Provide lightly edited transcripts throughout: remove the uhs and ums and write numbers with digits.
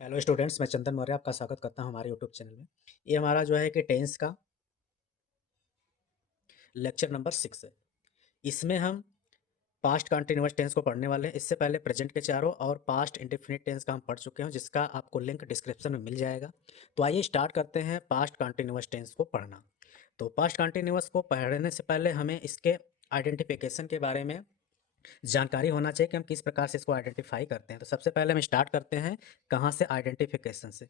Hello students, मैं चंदन मौर्य आपका स्वागत करता हूं हमारे यूट्यूब चैनल में। ये हमारा जो है कि टेंस का लेक्चर नंबर 6 है। इसमें हम पास्ट कंटिन्यूअस टेंस को पढ़ने वाले हैं। इससे पहले प्रेजेंट के चारों और पास्ट इंडेफिनिट टेंस का हम पढ़ चुके हैं, जिसका आपको लिंक डिस्क्रिप्शन में मिल जाएगा। तो आइए स्टार्ट करते हैं पास्ट कंटिन्यूअस टेंस को पढ़ना। तो पास्ट कंटिन्यूअस को पढ़ने से पहले हमें इसके आइडेंटिफिकेशन के बारे में जानकारी होना चाहिए कि हम किस प्रकार से इसको आइडेंटिफाई करते हैं। तो सबसे पहले हम स्टार्ट करते हैं कहाँ से, आइडेंटिफिकेशन से।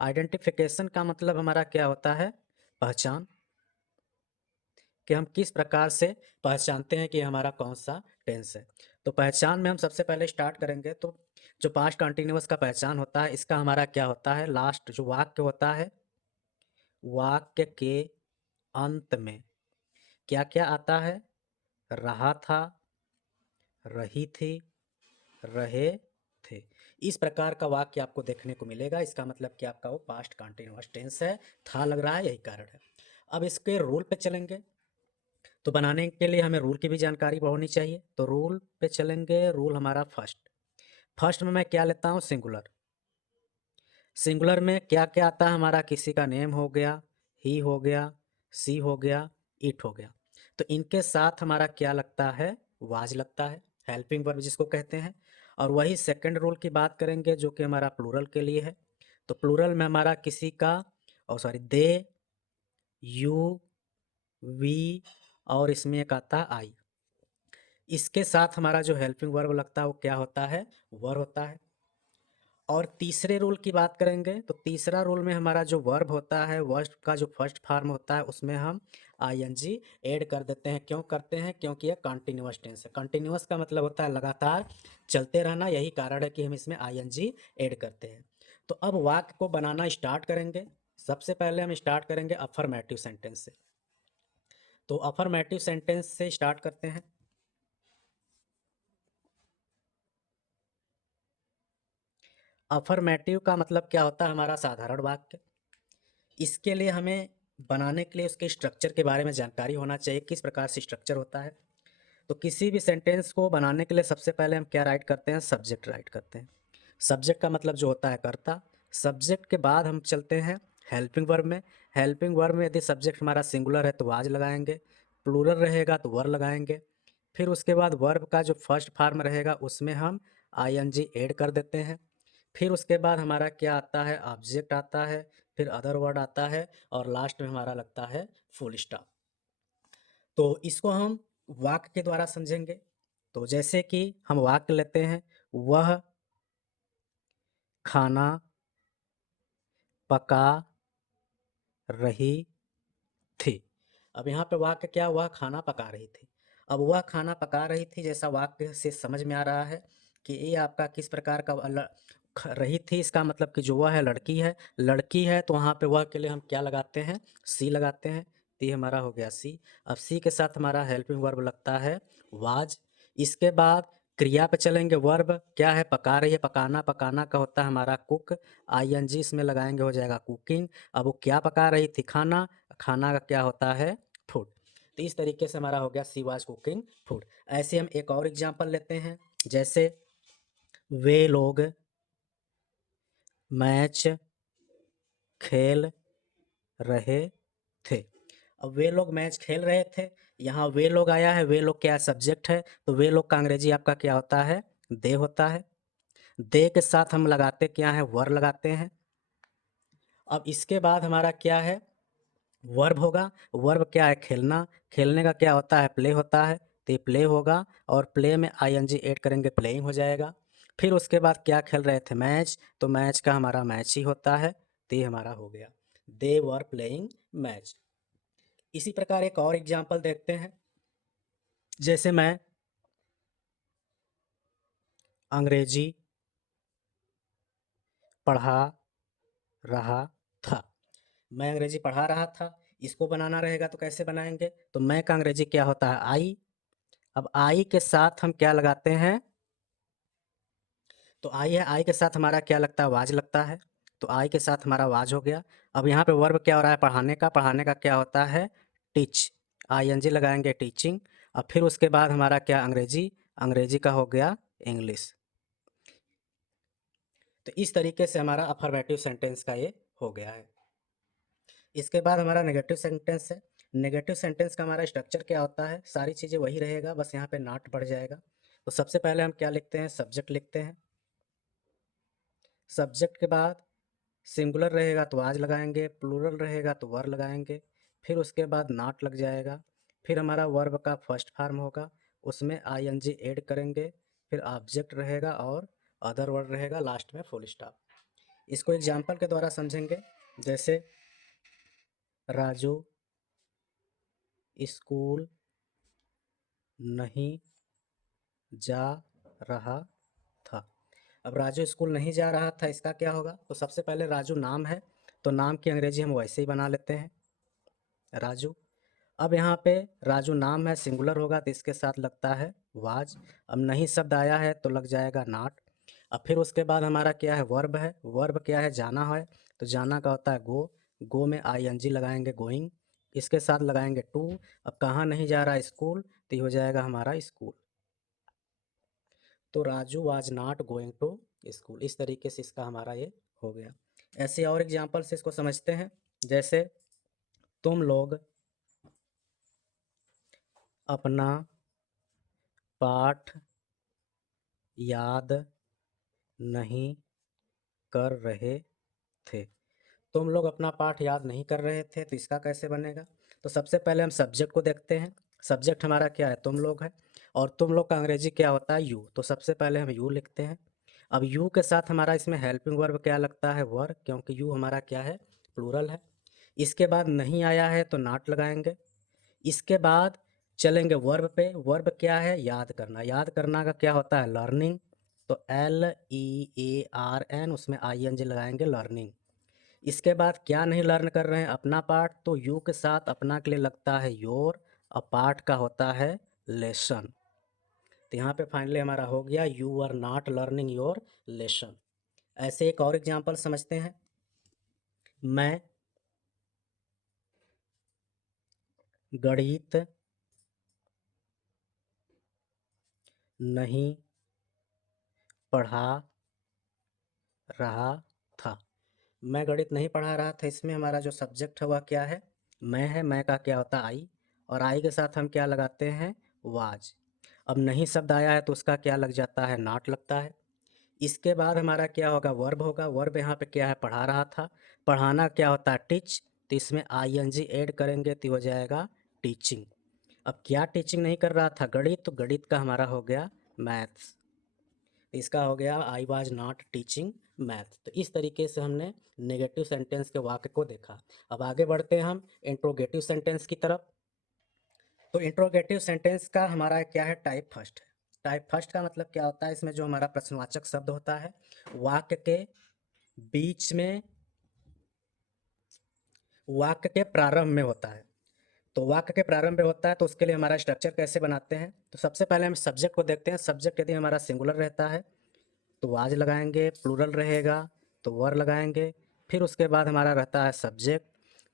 आइडेंटिफिकेशन का मतलब हमारा क्या होता है? पहचान, कि हम किस प्रकार से पहचानते हैं कि हमारा कौन सा टेंस है। तो पहचान में हम सबसे पहले स्टार्ट करेंगे। तो जो पास्ट कंटिन्यूअस का पहचान होता है, इसका हमारा क्या होता है? लास्ट जो वाक्य होता है, वाक्य के अंत में क्या क्या आता है? रहा था, रही थी, रहे थे। इस प्रकार का वाक्य आपको देखने को मिलेगा। इसका मतलब कि आपका वो पास्ट कंटिन्यूअस टेंस है। था लग रहा है, यही कारण है। अब इसके रूल पे चलेंगे। तो बनाने के लिए हमें रूल की भी जानकारी होनी चाहिए। तो रूल पे चलेंगे। रूल हमारा फर्स्ट, फर्स्ट में मैं क्या लेता हूँ? सिंगुलर। सिंगुलर में क्या क्या आता है हमारा? किसी का नेम हो गया, ही हो गया, सी हो गया, इट हो गया। तो इनके साथ हमारा क्या लगता है? वाज लगता है, हेल्पिंग वर्ब जिसको कहते हैं। और वही सेकंड रूल की बात करेंगे, जो कि हमारा प्लूरल के लिए है। तो प्लूरल में हमारा किसी का, और सॉरी, दे, यू, वी, और इसमें एक आता है आई। इसके साथ हमारा जो हेल्पिंग वर्ब लगता है वो क्या होता है? वर होता है। और तीसरे रूल की बात करेंगे। तो तीसरा रूल में हमारा जो वर्ब होता है, वर्ब का जो फर्स्ट फॉर्म होता है, उसमें हम आईएनजी ऐड कर देते हैं। क्यों करते हैं? क्योंकि यह कंटिन्यूअस टेंस है। कंटिन्यूअस का मतलब होता है लगातार चलते रहना। यही कारण है कि हम इसमें आईएनजी ऐड करते हैं। तो अब वाक्य को बनाना स्टार्ट करेंगे। सबसे पहले हम स्टार्ट करेंगे अफर्मेटिव सेंटेंस से। तो अफर्मेटिव सेंटेंस से स्टार्ट करते हैं। अफर्मेटिव का मतलब क्या होता है? हमारा साधारण वाक्य। इसके लिए हमें बनाने के लिए उसके स्ट्रक्चर के बारे में जानकारी होना चाहिए, किस प्रकार से स्ट्रक्चर होता है। तो किसी भी सेंटेंस को बनाने के लिए सबसे पहले हम क्या राइट करते हैं? सब्जेक्ट राइट करते हैं। सब्जेक्ट का मतलब जो होता है कर्ता। सब्जेक्ट के बाद हम चलते हैं हेल्पिंग वर्ब में। हेल्पिंग वर्ब में यदि सब्जेक्ट हमारा सिंगुलर है तो वाज लगाएंगे, प्लूरल रहेगा तो वर लगाएंगे। फिर उसके बाद वर्ब का जो फर्स्ट फॉर्म रहेगा उसमें हम आईएनजी ऐड कर देते हैं। फिर उसके बाद हमारा क्या आता है? ऑब्जेक्ट आता है, फिर अदर वर्ड आता है, और लास्ट में हमारा लगता है फुल स्टॉप। तो इसको हम वाक्य के द्वारा समझेंगे। तो जैसे कि हम वाक्य लेते हैं, वह खाना पका रही थी। अब यहाँ पे वाक्य क्या? वह खाना पका रही थी। अब वह खाना पका रही थी जैसा वाक्य से समझ में आ रहा है कि ये आपका किस प्रकार का रही थी। इसका मतलब कि जो वह है लड़की है। लड़की है तो वहाँ पे वह के लिए हम क्या लगाते हैं? सी लगाते हैं। तो ये हमारा हो गया सी। अब सी के साथ हमारा हेल्पिंग वर्ब लगता है वाज। इसके बाद क्रिया पे चलेंगे। वर्ब क्या है? पका रही है। पकाना, पकाना का होता है हमारा कुक। आईएनजी इसमें लगाएंगे, हो जाएगा कुकिंग। अब वो क्या पका रही थी? खाना। खाना का क्या होता है? फूड। तो इस तरीके से हमारा हो गया सी वाज कुकिंग फूड। ऐसे हम एक और एग्जांपल लेते हैं। जैसे वे लोग मैच खेल रहे थे। अब वे लोग मैच खेल रहे थे, यहाँ वे लोग आया है। वे लोग क्या सब्जेक्ट है? तो वे लोग का अंग्रेजी आपका क्या होता है? दे होता है। दे के साथ हम लगाते क्या है? वर लगाते हैं। अब इसके बाद हमारा क्या है? वर्ब होगा। वर्ब क्या है? खेलना। खेलने का क्या होता है? प्ले होता है। तो ये प्ले होगा, और प्ले में आईएनजी ऐड करेंगे, प्लेइंग हो जाएगा। फिर उसके बाद क्या खेल रहे थे? मैच। तो मैच का हमारा मैच ही होता है। तो ये हमारा हो गया दे वर प्लेइंग मैच। इसी प्रकार एक और एग्जांपल देखते हैं। जैसे मैं अंग्रेजी पढ़ा रहा था। मैं अंग्रेजी पढ़ा रहा था। इसको बनाना रहेगा तो कैसे बनाएंगे? तो मैं का अंग्रेजी क्या होता है? आई। अब आई के साथ हम क्या लगाते हैं? तो आई है, आई के साथ हमारा क्या लगता है? वाज लगता है। तो आई के साथ हमारा वाज हो गया। अब यहाँ पे वर्ब क्या हो रहा है? पढ़ाने का। पढ़ाने का क्या होता है? टीच। आईएनजी लगाएंगे, टीचिंग। अब फिर उसके बाद हमारा क्या? अंग्रेजी। अंग्रेजी का हो गया इंग्लिश। तो इस तरीके से हमारा अफर्मेटिव सेंटेंस का ये हो गया है। इसके बाद हमारा नेगेटिव सेंटेंस है। नेगेटिव सेंटेंस का हमारा स्ट्रक्चर क्या होता है, सारी चीज़ें वही रहेगा, बस यहाँ पे नॉट बढ़ जाएगा। तो सबसे पहले हम क्या लिखते हैं, सब्जेक्ट लिखते हैं। सब्जेक्ट के बाद सिंगुलर रहेगा तो आज लगाएंगे, प्लूरल रहेगा तो वर लगाएंगे, फिर उसके बाद नॉट लग जाएगा, फिर हमारा वर्ब का फर्स्ट फॉर्म होगा, उसमें आईएनजी ऐड करेंगे, फिर ऑब्जेक्ट रहेगा और अदर वर्ड रहेगा, लास्ट में फुल स्टॉप। इसको एग्जाम्पल के द्वारा समझेंगे। जैसे राजू स्कूल नहीं जा रहा था। अब राजू स्कूल नहीं जा रहा था, इसका क्या होगा, तो सबसे पहले राजू नाम है, तो नाम की अंग्रेजी हम वैसे ही बना लेते हैं, राजू। अब यहाँ पे राजू नाम है, सिंगुलर होगा तो इसके साथ लगता है वाज। अब नहीं शब्द आया है तो लग जाएगा नॉट। अब फिर उसके बाद हमारा क्या है, वर्ब है। वर्ब क्या है, जाना है, तो जाना का होता है गो। गो में आईएनजी लगाएंगे, गोइंग। इसके साथ लगाएंगे टू। अब कहाँ नहीं जा रहा, स्कूल, तो ये हो जाएगा हमारा स्कूल। तो Raju was not going to school. इस तरीके से इसका हमारा ये हो गया। ऐसे और एग्जाम्पल से इसको समझते हैं। जैसे तुम लोग अपना पाठ याद नहीं कर रहे थे। तुम लोग अपना पाठ याद नहीं कर रहे थे, तो इसका कैसे बनेगा, तो सबसे पहले हम सब्जेक्ट को देखते हैं। सब्जेक्ट हमारा क्या है, तुम लोग है, और तुम लोग का अंग्रेजी क्या होता है, यू। तो सबसे पहले हम यू लिखते हैं। अब यू के साथ हमारा इसमें हेल्पिंग वर्ब क्या लगता है, वर, क्योंकि यू हमारा क्या है, प्लूरल है। इसके बाद नहीं आया है तो नॉट लगाएंगे। इसके बाद चलेंगे वर्ब पे। वर्ब क्या है, याद करना। याद करना का क्या होता है, लर्निंग। तो LEARN, उसमें ING लगाएंगे, लर्निंग। इसके बाद क्या नहीं लर्न कर रहे हैं, अपना पाठ, तो यू के साथ अपना के लिए लगता है योर, और पाठ का होता है लेसन। तो यहाँ पे फाइनली हमारा हो गया, you are not learning your lesson. ऐसे एक और एग्जांपल समझते हैं। मैं गणित नहीं पढ़ा रहा था। मैं गणित नहीं पढ़ा रहा था, इसमें हमारा जो सब्जेक्ट है वह क्या है, मैं है। मैं का क्या होता है, आई, और आई के साथ हम क्या लगाते हैं, वाज। अब नहीं शब्द आया है तो उसका क्या लग जाता है, नॉट लगता है। इसके बाद हमारा क्या होगा, वर्ब होगा। वर्ब यहाँ पे क्या है, पढ़ा रहा था। पढ़ाना क्या होता है, टीच, तो इसमें ING ऐड करेंगे तो हो जाएगा टीचिंग। अब क्या टीचिंग नहीं कर रहा था, गणित, तो गणित का हमारा हो गया मैथ्स। इसका हो गया I was not teaching math. तो इस तरीके से हमने नेगेटिव सेंटेंस के वाक्य को देखा। अब आगे बढ़ते हैं हम इंट्रोगेटिव सेंटेंस की तरफ। तो इंट्रोगेटिव सेंटेंस का हमारा क्या है, टाइप फर्स्ट है। टाइप फर्स्ट का मतलब क्या होता है, इसमें जो हमारा प्रश्नवाचक शब्द होता है वाक्य के बीच में, वाक्य के प्रारंभ में होता है। तो वाक्य के प्रारंभ में होता है, तो उसके लिए हमारा स्ट्रक्चर कैसे बनाते हैं, तो सबसे पहले हम सब्जेक्ट को देखते हैं। सब्जेक्ट यदि हमारा सिंगुलर रहता है तो वाज लगाएंगे, प्लूरल रहेगा तो वर लगाएंगे, फिर उसके बाद हमारा रहता है सब्जेक्ट,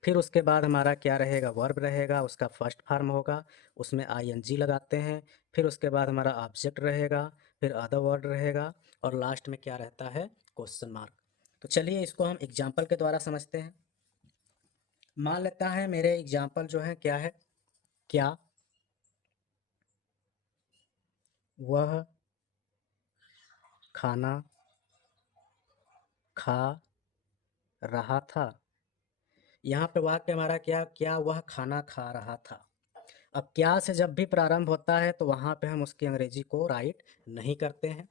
फिर उसके बाद हमारा क्या रहेगा, वर्ब रहेगा, उसका फर्स्ट फॉर्म होगा, उसमें ING लगाते हैं, फिर उसके बाद हमारा ऑब्जेक्ट रहेगा, फिर अदर वर्ड रहेगा, और लास्ट में क्या रहता है, क्वेश्चन मार्क। तो चलिए इसको हम एग्जाम्पल के द्वारा समझते हैं। मान लेता है मेरे एग्जाम्पल जो है क्या है, क्या वह खाना खा रहा था। यहाँ पे वाक्य हमारा क्या वह खाना खा रहा था। अब क्या से जब भी प्रारंभ होता है तो वहाँ पे हम उसकी अंग्रेजी को राइट नहीं करते हैं।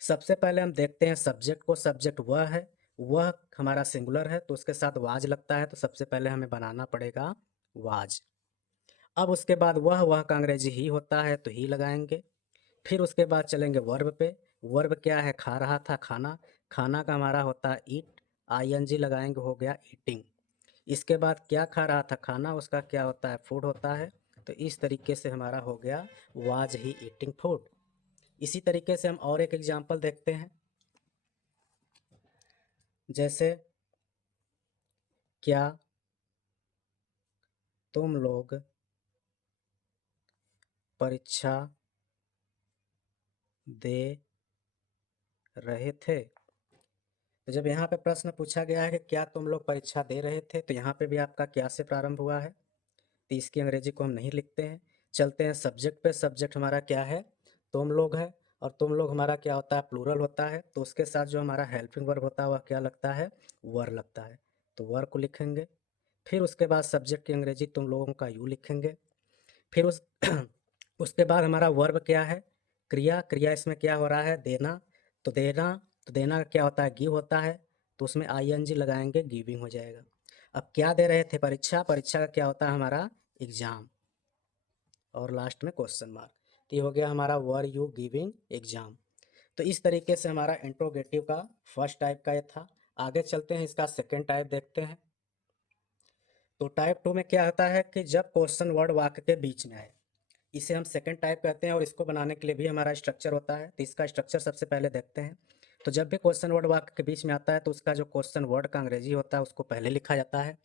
सबसे पहले हम देखते हैं सब्जेक्ट को। सब्जेक्ट वह है, वह हमारा सिंगुलर है तो उसके साथ वाज लगता है, तो सबसे पहले हमें बनाना पड़ेगा वाज। अब उसके बाद वह का अंग्रेजी ही होता है तो ही लगाएंगे। फिर उसके बाद चलेंगे वर्ब पे। वर्ब क्या है, खा रहा था, खाना। खाना का हमारा होता है ईट, ING लगाएंगे, हो गया ईटिंग। इसके बाद क्या खा रहा था, खाना, उसका क्या होता है, फूड होता है। तो इस तरीके से हमारा हो गया वाज ही ईटिंग फूड। इसी तरीके से हम और एक एग्जांपल देखते हैं। जैसे क्या तुम लोग परीक्षा दे रहे थे। तो जब यहाँ पे प्रश्न पूछा गया है कि क्या तुम लोग परीक्षा दे रहे थे, तो यहाँ पे भी आपका क्या से प्रारंभ हुआ है, तो इसकी अंग्रेजी को हम नहीं लिखते हैं। चलते हैं सब्जेक्ट पे। सब्जेक्ट हमारा क्या है, तुम लोग है, और तुम लोग हमारा क्या होता है, प्लूरल होता है, तो उसके साथ जो हमारा हेल्पिंग वर्ब होता है वह क्या लगता है, वर लगता है, तो वर को लिखेंगे। फिर उसके बाद सब्जेक्ट की अंग्रेजी तुम लोगों का यू लिखेंगे। फिर उस उसके बाद हमारा वर्ब क्या है, क्रिया। क्रिया इसमें क्या हो रहा है, देना, तो देना, तो देना का क्या होता है, गिव होता है, तो उसमें आईएनजी लगाएंगे, गिविंग हो जाएगा। अब क्या दे रहे थे, परीक्षा। परीक्षा का क्या होता है हमारा, एग्जाम, और लास्ट में क्वेश्चन मार्क। तो ये हो गया हमारा वर यू गिविंग एग्जाम। तो इस तरीके से हमारा इंट्रोगेटिव का फर्स्ट टाइप का ये था। आगे चलते हैं, इसका सेकेंड टाइप देखते हैं। तो टाइप 2 में क्या होता है कि जब क्वेश्चन वर्ड वाक्य के बीच में आए, इसे हम सेकंड टाइप कहते हैं, और इसको बनाने के लिए भी हमारा स्ट्रक्चर होता है। तो इसका स्ट्रक्चर सबसे पहले देखते हैं। तो जब भी क्वेश्चन वर्ड वाक्य के बीच में आता है, तो उसका जो क्वेश्चन वर्ड का अंग्रेजी होता है उसको पहले लिखा जाता है।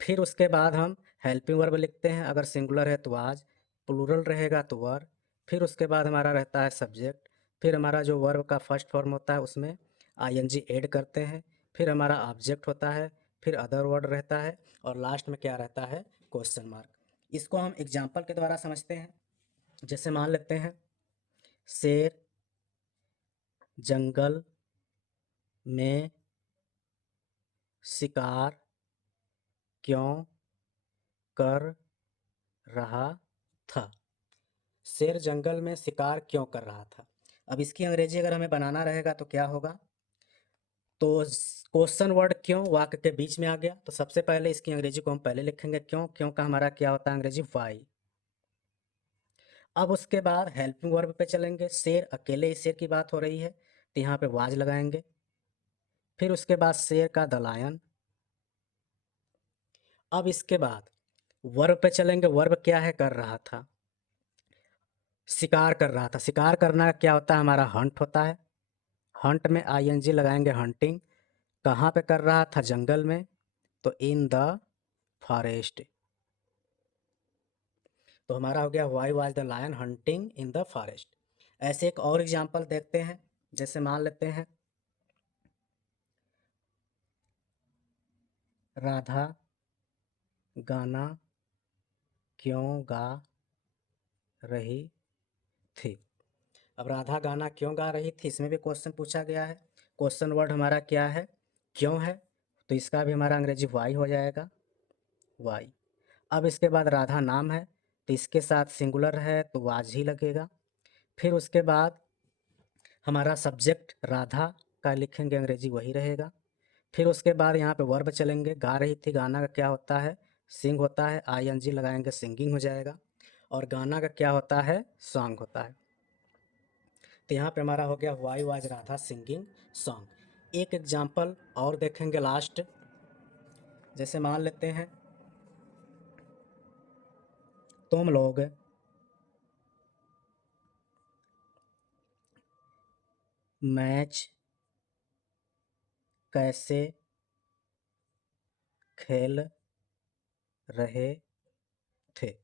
फिर उसके बाद हम हेल्पिंग वर्ब लिखते हैं, अगर सिंगुलर है तो आज, प्लूरल रहेगा तो वर। फिर उसके बाद हमारा रहता है सब्जेक्ट। फिर हमारा जो वर्ब का फर्स्ट फॉर्म होता है उसमें आईएनजी ऐड करते हैं। फिर हमारा ऑब्जेक्ट होता है। फिर अदर वर्ड रहता है, और लास्ट में क्या रहता है, क्वेश्चन मार्क। इसको हम एग्जाम्पल के द्वारा समझते हैं। जैसे मान लेते हैं, शेर जंगल में शिकार क्यों कर रहा था। शेर जंगल में शिकार क्यों कर रहा था। अब इसकी अंग्रेजी अगर हमें बनाना रहेगा तो क्या होगा, तो क्वेश्चन वर्ड क्यों वाक्य के बीच में आ गया, तो सबसे पहले इसकी अंग्रेजी को हम पहले लिखेंगे, क्यों। क्यों का हमारा क्या होता है अंग्रेजी, वाई। अब उसके बाद हेल्पिंग वर्ब पे चलेंगे। शेर, अकेले इस शेर की बात हो रही है, तो यहाँ पे वाज लगाएंगे। फिर उसके बाद शेर का द लायन। अब इसके बाद वर्ब पे चलेंगे। वर्ब क्या है, कर रहा था, शिकार कर रहा था। शिकार करना क्या होता है हमारा, हंट होता है। हंट में आईएनजी लगाएंगे, हंटिंग। कहाँ पे कर रहा था, जंगल में, तो इन द फॉरेस्ट। तो हमारा हो गया, why was the lion hunting in the forest. ऐसे एक और एग्जांपल देखते हैं। जैसे मान लेते हैं, राधा गाना क्यों गा रही थी। अब राधा गाना क्यों गा रही थी, इसमें भी क्वेश्चन पूछा गया है। क्वेश्चन वर्ड हमारा क्या है, क्यों है, तो इसका भी हमारा अंग्रेजी वाई हो जाएगा, वाई। अब इसके बाद राधा नाम है, तो इसके साथ सिंगुलर है तो वाज ही लगेगा। फिर उसके बाद हमारा सब्जेक्ट राधा का लिखेंगे, अंग्रेजी वही रहेगा। फिर उसके बाद यहाँ पे वर्ब चलेंगे। गा रही थी, गाना का क्या होता है, सिंग होता है, आईएनजी लगाएंगे, सिंगिंग हो जाएगा। और गाना का क्या होता है, सॉन्ग होता है। तो यहाँ पे हमारा हो गया, why was Radha singing song. एक एग्जाम्पल और देखेंगे लास्ट। जैसे मान लेते हैं, तुम लोग मैच कैसे खेल रहे थे।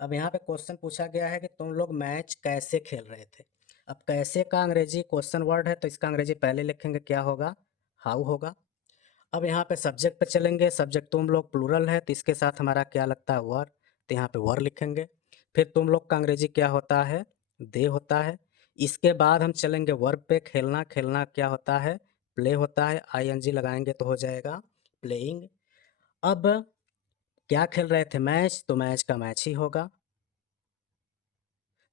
अब यहाँ पे क्वेश्चन पूछा गया है कि तुम लोग मैच कैसे खेल रहे थे। अब कैसे का अंग्रेजी क्वेश्चन वर्ड है, तो इसका अंग्रेजी पहले लिखेंगे, क्या होगा, हाउ होगा। अब यहाँ पे सब्जेक्ट पे चलेंगे। सब्जेक्ट तुम लोग प्लूरल है, तो इसके साथ हमारा क्या लगता है, वर, तो यहाँ पे वर लिखेंगे। फिर तुम लोग का अंग्रेजी क्या होता है, दे होता है। इसके बाद हम चलेंगे वर्ब पे। खेलना, खेलना क्या होता है, प्ले होता है, आईएनजी लगाएंगे तो हो जाएगा प्लेइंग। अब क्या खेल रहे थे, मैच, तो मैच का मैच ही होगा।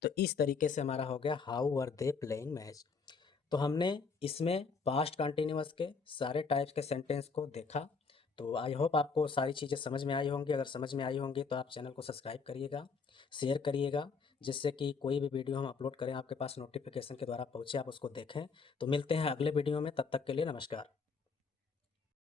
तो इस तरीके से हमारा हो गया, how were they playing match. तो हमने इसमें पास्ट कंटिन्यूअस के सारे टाइप्स के सेंटेंस को देखा। तो आई होप आपको सारी चीज़ें समझ में आई होंगी। अगर समझ में आई होंगी तो आप चैनल को सब्सक्राइब करिएगा, शेयर करिएगा, जिससे कि कोई भी वीडियो हम अपलोड करें आपके पास नोटिफिकेशन के द्वारा पहुँचे, आप उसको देखें। तो मिलते हैं अगले वीडियो में, तब तक के लिए नमस्कार।